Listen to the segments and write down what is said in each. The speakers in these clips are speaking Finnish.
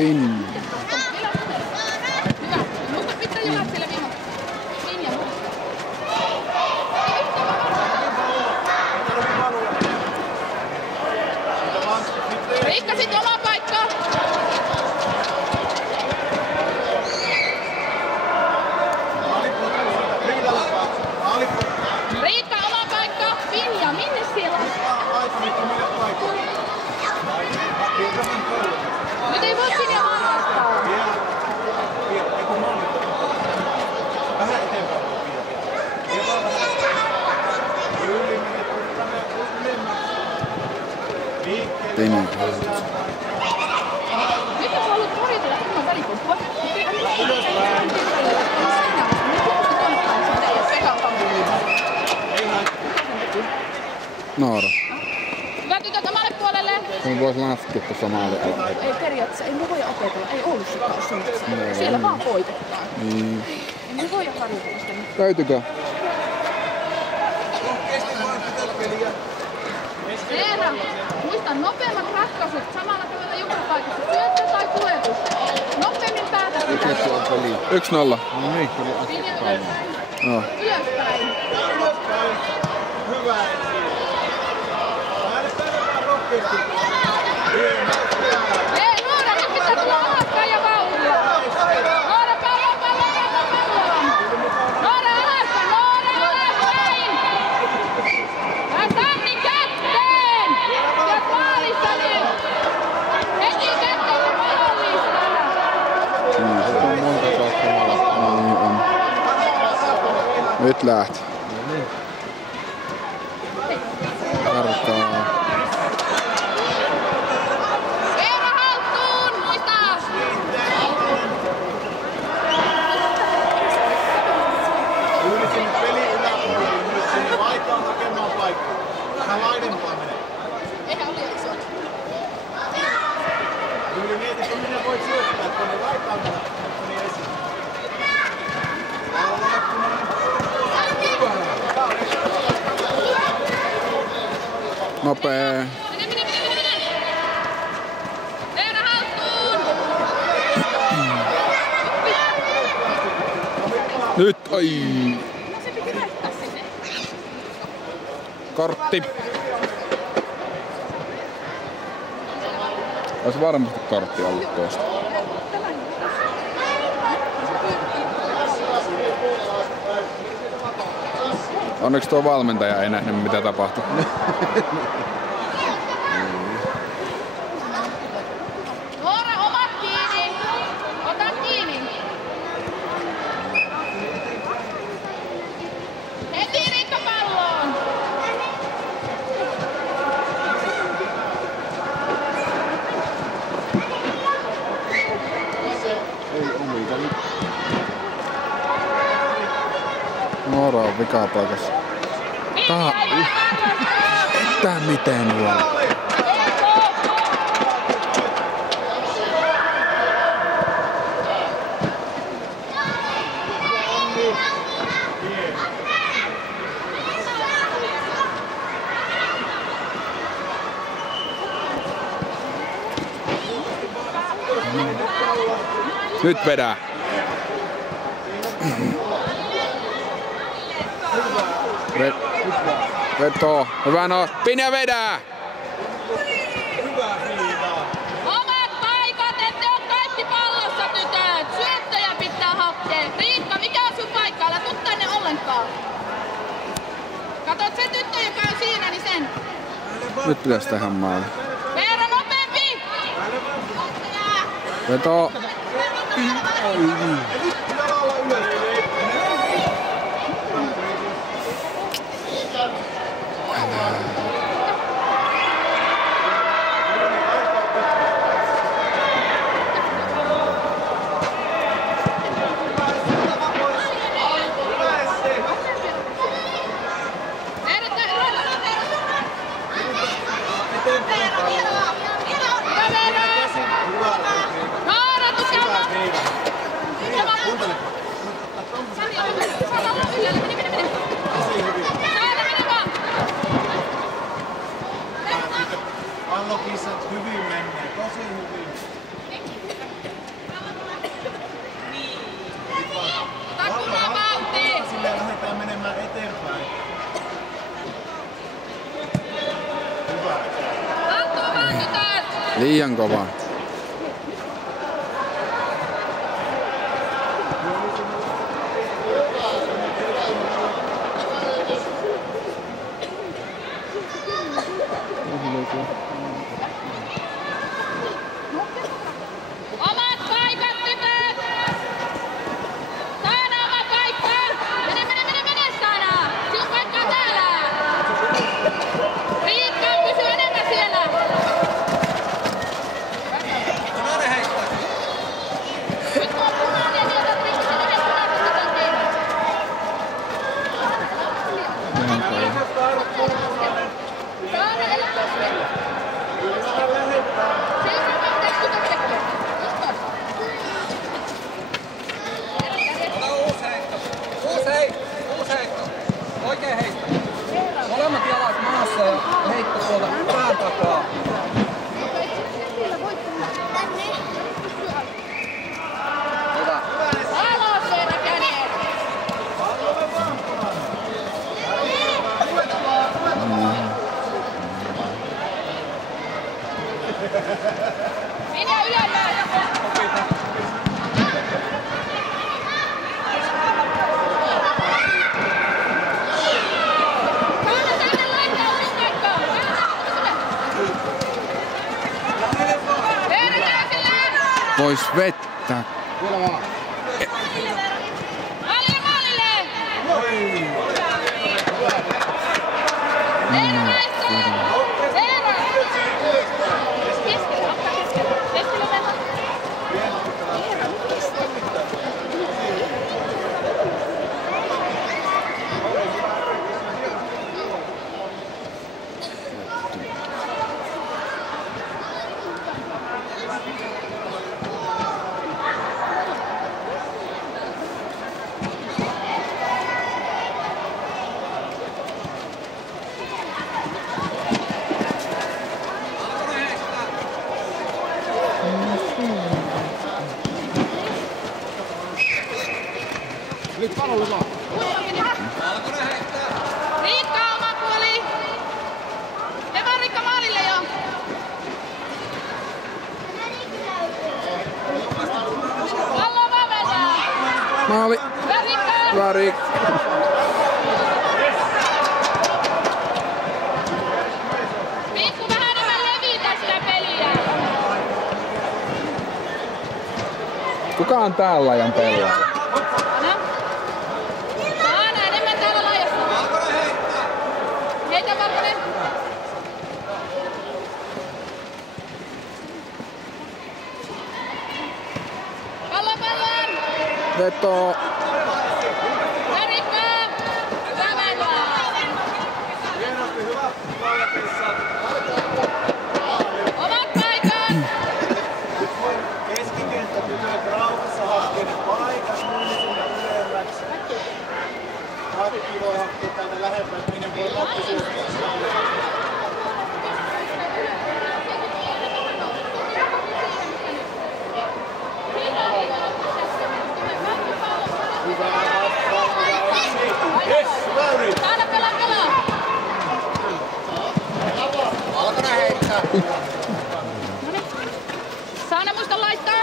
Pin. Hyvä. Musta pitää jalat siellä viimassa. Linja musta. Riikka, sit oma paikka. Riikka, oma paikka. Pinja, minne siellä on? Nyt ei voi sinne harrastaa. Vähän eteenpäin. Pin. Nyt jos haluat korjatella ilman välipumpua, Noora. hyvä tytöt omalle puolelle. Kun vois laskea tuossa maalialueella. Ei periaatteessa, ei me voida opetella, ei Oulussakaan ole suunnitelmaa. Siellä vaan poitetaan. Niin. Ei me voida harjoitella sitä. Löytyykö? Veera, muista nopeammat ratkaisut samalla tavalla joka paikassa. Syöttö tai kuljetus. Nopeammin päätä pitää. 1-0. No niin, tuli Linja ylöspäin. No. Ylöspäin. hyvä. Äänestetään rohkeasti. Hei Noora, nyt pitää tulla alaspäin ja vauhtia. Noora, pallon. Noora, alaspäin. Ja Sanni kätteen. Ja maalissa niin. Heti kätteen se mahdollista. Se on monta kautta. Niin on. Nyt lähti. Karkaa. Veera haltuun, muista! Yli sinne pelin yläpuolelle, nyt sinne laitaan hakemaan paikkaa. Vähän laidempaa menee. Eihän ole iso. Yli mietitkö minä voit syöttää tuonne laitaan mennä esiin. Nopee. Mene. Veera haltuun! Nyt, ai. No se piti laittaa sinne. Kortti. Olisi varmasti kortti ollut tuosta. Onneksi tuo valmentaja ei nähnyt mitä tapahtui. Noora, omat kiinni! Ota kiinni! Heti Riikka palloon! Noora on vikapaikassa. Tää miten vielä? Nyt vedää. Veto. Hyvä no. Pinja vedää. Omat paikat, ette oo kaikki pallossa tytöt! Syöttöjä pitää hakea! Riikka, mikä on sun paikka? Älä tuu tänne ollenkaan! Katot se tyttö, joka on siinä, niin sen! Nyt pitäis tehdä maali. Veera, nopeampi! Veto. Liian kova. Omat paikat, tytöt! Saana oma paikka! Mene, Saana! Sinun paikka on täällä! Riikka, pysy enemmän siellä! Nyt kun on punainen, niin otat Riikka sen yhden punaisen tytön. Saana, elä koske! Oikein heitto. Molemmat jalat maassa ja heitto tuolta pään takaa. Hyvä. Alas Veera kädet! Minä ylemmäs! Vois vettä. Maalille! Eero väistö! Eero! Keskellä, ottaa keskellä. Keskellä mennä. Riikka oma puoli! Eva Riikka maalille jo! Pallo vaan mennään! Maali. Hyvä Riikka! Hyvä Riikka. Mikko vähän enemmän levitä sitä peliä! Kuka on täällä lajan pelaaja? Saana enemmän täällä lajassa! Heitä Valkonen! Pallon! Veto. Ja Riikka! Hyvä Väinölä! Omat paikat! Keskikenttä tytöt rauhassa hakkeen paikat sinne ylemmäksi. Kaikki voi hakkea täältä lähempää, minne voi loppisuunnassa. Yes, Lauri! Saana pelaa! Valkonen heittää. Saana muista laittaa!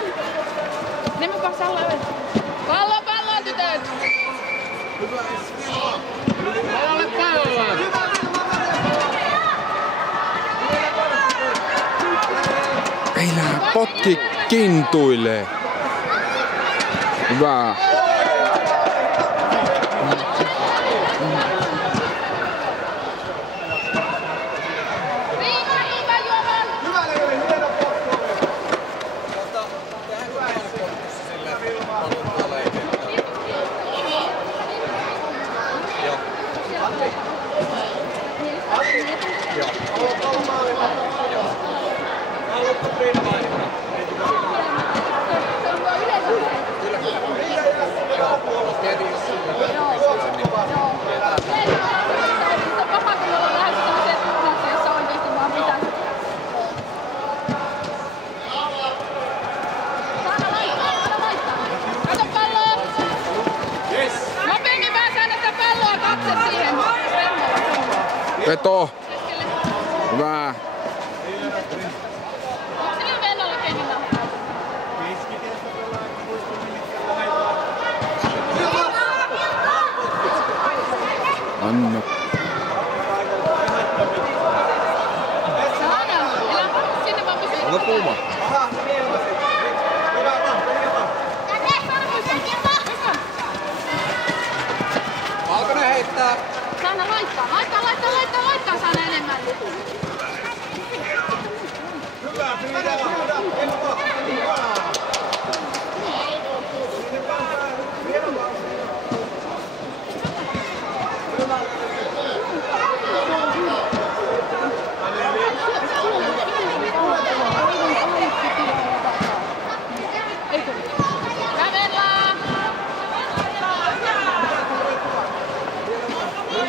Ne mukaan saa olla yhdessä. Pallo tytöt! Ei lähde potki kintuilee. Hyvä. Riikka, hyvä juomaan! Veto. Hyvä. Onko kuuma? Aha, vielä. Hyvä vaan, peliä. Valkonen heittää. Saana laittaa Saana enemmän. Hyvä, hyvä. Kävellään!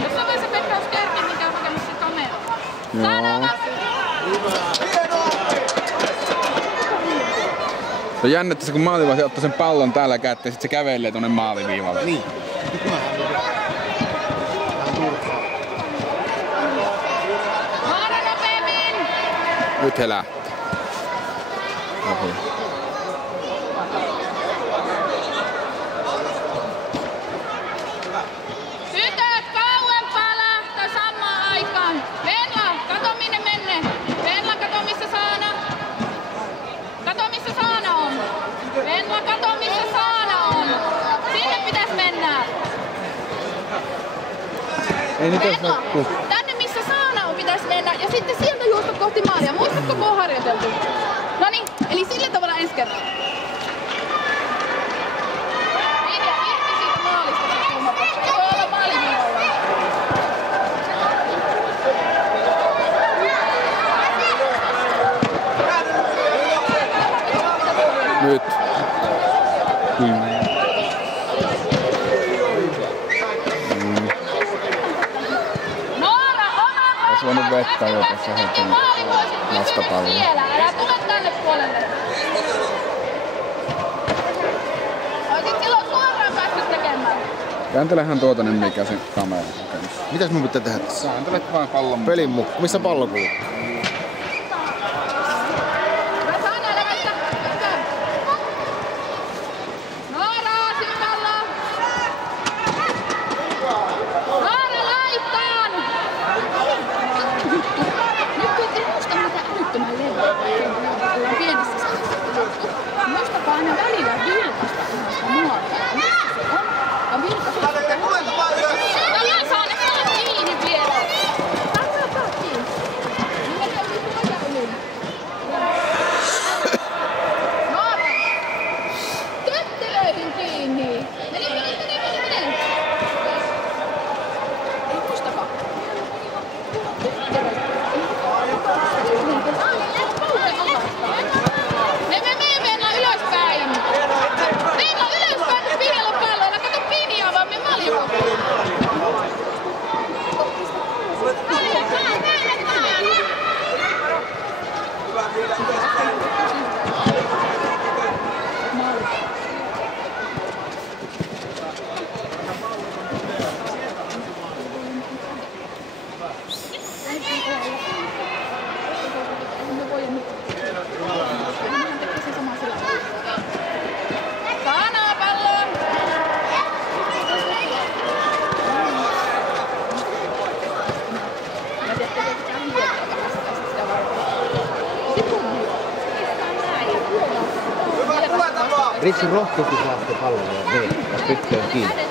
Jossain vaiheessa Pekka olisi kerkin, mikä on hakemassa se kameraa. Saadaan! Se on jännä, että kun maalivahti ottaa sen pallon täällä kätteen, sit se kävelee tonne maaliviivalle. Niin. Saada nopeammin! Nyt he lähtee. Ohi. Tytöt kauempaa lähtö samaan aikaan. Venla, kato minne menne. Venla, kato missä Saana. Kato missä Saana on. Venla, kato missä Saana on. Sinne pitäis mennä. Ei nyt Venla, tänne missä Saana on pitäis mennä. Ja sitten sieltä juosta kohti maalia. Muistatko kun on harjoiteltu? Noniin, eli sillä tavalla ensi kerralla. Minja, irti siitä maalista se kulmapakka. Ei voi olla maaliviivalla. Nyt. Noora, oma Olisi voinut vettä jo tässä heti vastapalloa. siellä, älä tule tänne puolelle. Oisit silloin suoraan päässyt tekemään. Kääntelehän tuota nyt mikä se kamera on. Mitäs mun pitää tehdä tässä? Kääntelet vaan pallon. Pelin mukaan. Missä pallo kulkee? Saana, älä vettä. Noora, syvällä. Noora, laittaan. Nyt ei muista mitä älyttömän leveä. Ollaan pienessä salissa. Muistakaa aina välillä vilkasta ihmistä muotoa. Missä se on? Ja vilkasta sitä muotoa. Mä saan ne kiinni vielä. Saa kiinni. Minä käyn nyt raja yli. Noora! Töttelöihin kiinni! Mene! Ei muistakaa. Mennään ylöspäin! Mennään ylöspäin, kun Pinjalla on pallo. Älä kato Pinjaa, vaan me Maljoa. Saanaa pallon! Ritsi rohkeasti lähtee palloa ja vei. Ja pitää kiinni.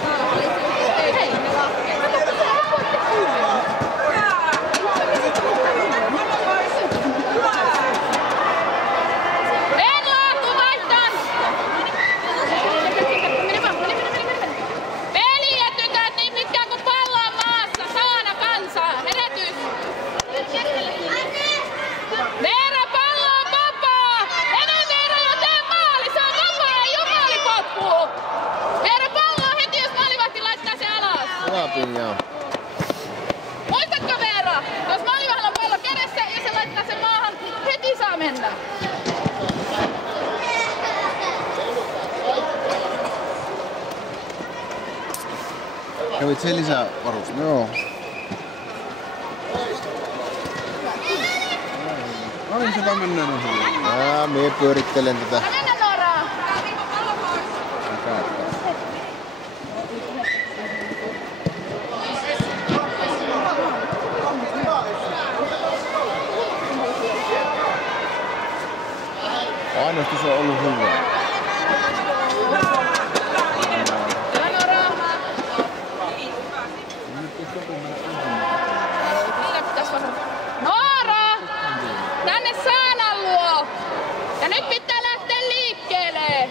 Peliä tytöt, niin pitkään kun pallo on maassa. Saana kansaa, herätys! Veera, pallo on vapaa! Mene Veera ja tee maali! Se on vapaa, ei oo maalipotkua! Veera, pallo on heti, jos maalivahti laittaa se alas! Hyvä Pinjaa. Muistatko Veera? Jos maalivahdilla on pallo kädessä ja se laittaa sen maahan, heti saa mennä! Kävit sen lisää varusta? Joo. No niin, se vaan mennään ohi. Mie pyörittelen tätä. Mennä Noora! painostus on ollut hyvä. Noora! Tänne Saanan luo! Ja nyt pitää lähteä liikkeelle!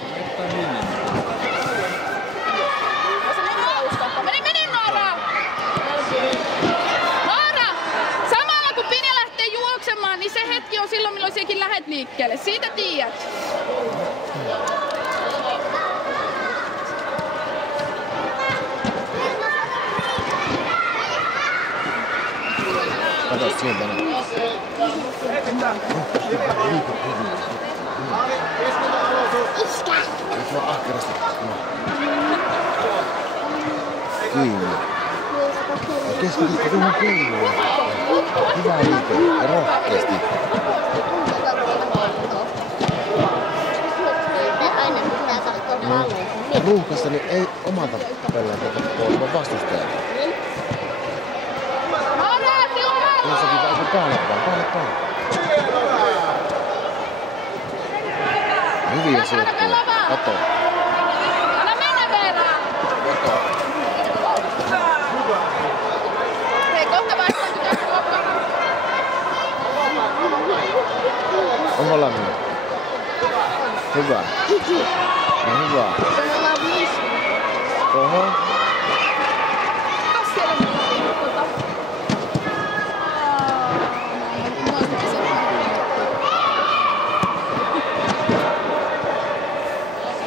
Meni Noora! Noora! Samalla kun Pini lähtee juoksemaan, niin se hetki on silloin, milloin sinäkin lähdet liikkeelle. Siitä tiedät. Kato sieltä nyt. Nyt vaan ahkerasti. Kiinni. Keskitytkö tuohon kiinni? Hyvä liike. Ja rohkeasti. Ruuhkassa niin ei omalta pelaa tätä puolella, vaan vastustajalta. Jossakin vaan joku päälle. Hyviä syöttöjä. Kato. Anna mennä Veera! Hei, kohta vaihtaa tytöstä loppuun. On valmiina. Hyvä. No hyvä. Oho. Kas siellä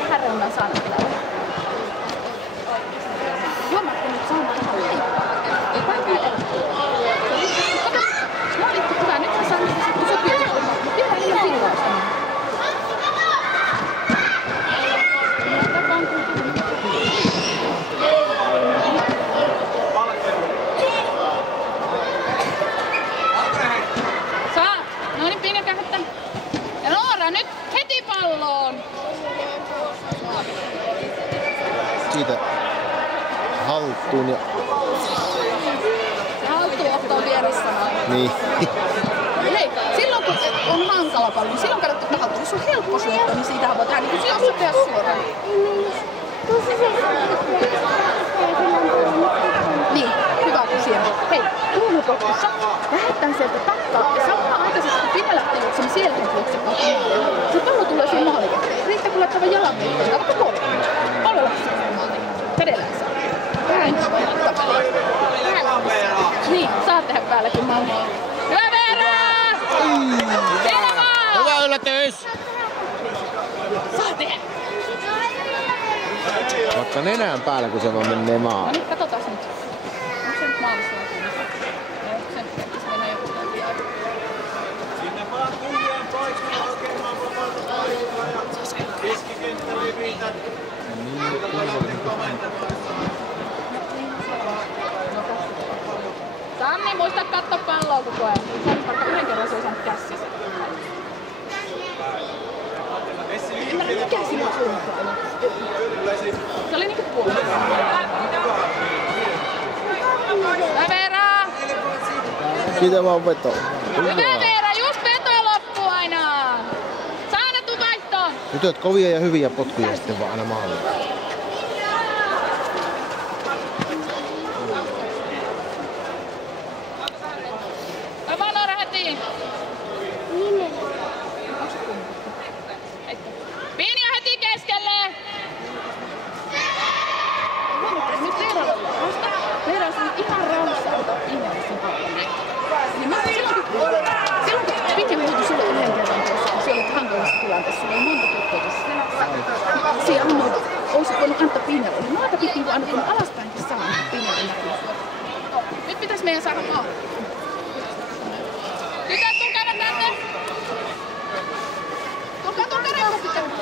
Härremän sanat. Juomatko nyt sanat? Ei päivää. No oli hyvä. Nyt mä saan nyt sitten sopia. Vielä ei ole tilausta. Saa. No niin, Pini kähättä. Ja Noora, nyt heti palloon. Siitä haltuun ja... Se haltuunotto on vieressä noin. Niin. Hei, silloin kun on hankala pallo, niin silloin kannattaa ottaa haltuun. Jos on helppo syöttää, niin siitä voi tehdä niin kuin jos tehdä suoraan. Niin, hyvä kun siellä. Hei, kruunupotkussa lähdetään sieltä takkaa ja samaan aikaisesti kun Pini lähtee juoksemaan, siellä he juoksemaan maalle. Se pallo tulee siihen maaliin eteen. Riittää kun laittaa jalan mietteen, vaikka puolella. Pallo lähtee siihen maaliin. Kädellään saa. Näin voi laittaa peliä. Niin, saa tehdä päällekin maaliin. Hyvä Veera! Selvä! Hyvä yllätys! Saa tehdä! Vaikka nenään päällä, kun se vaan menee No maahan. niin, katsotaan nyt. Onko se nyt maalissa? Sen pitäisi mennä joku täytyy aika. Sinne vaan kuljeen pois, kun hakemaan vapaata paikkaa ja keskikenttälle viität. Sanni, muista katsoa palloa koko ajan. Sanni vaikka yhden kerran se ei saanut käsissä. Mikä siinä on suunnitelma? Se oli niinku puolella. Hyvä Veera! Siitä vaan veto. Hyvä Veera, just veto loppu aina! Saada tuu vaihtoon! Tytöt kovia ja hyviä potkuja sitten vaan aina maaliin. Hyvä Noora heti! Pini on heti keskelle! Nyt Veera on saanut ihan rauhassa ottaa Pinjalle sen pallon. Niin silloin kun Pinja joutui sulle yhden kerran tuossa, kun siellä olet hankalassa tilanteessa, sulla on monta tuttua tuossa. Siellä on olisit voinut antaa Pinjalle. Niin maata pitkin kun annettiin alaspäinkin saa Pinjalle näkyy. Nyt pitäisi meidän saada maali. Tytöt, tulkaa tänne! Tulkaa reipasti tänne!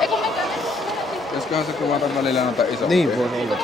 Ei kun mennään. Joskohan se kuvata välillä noita isompia. Niin voi olla.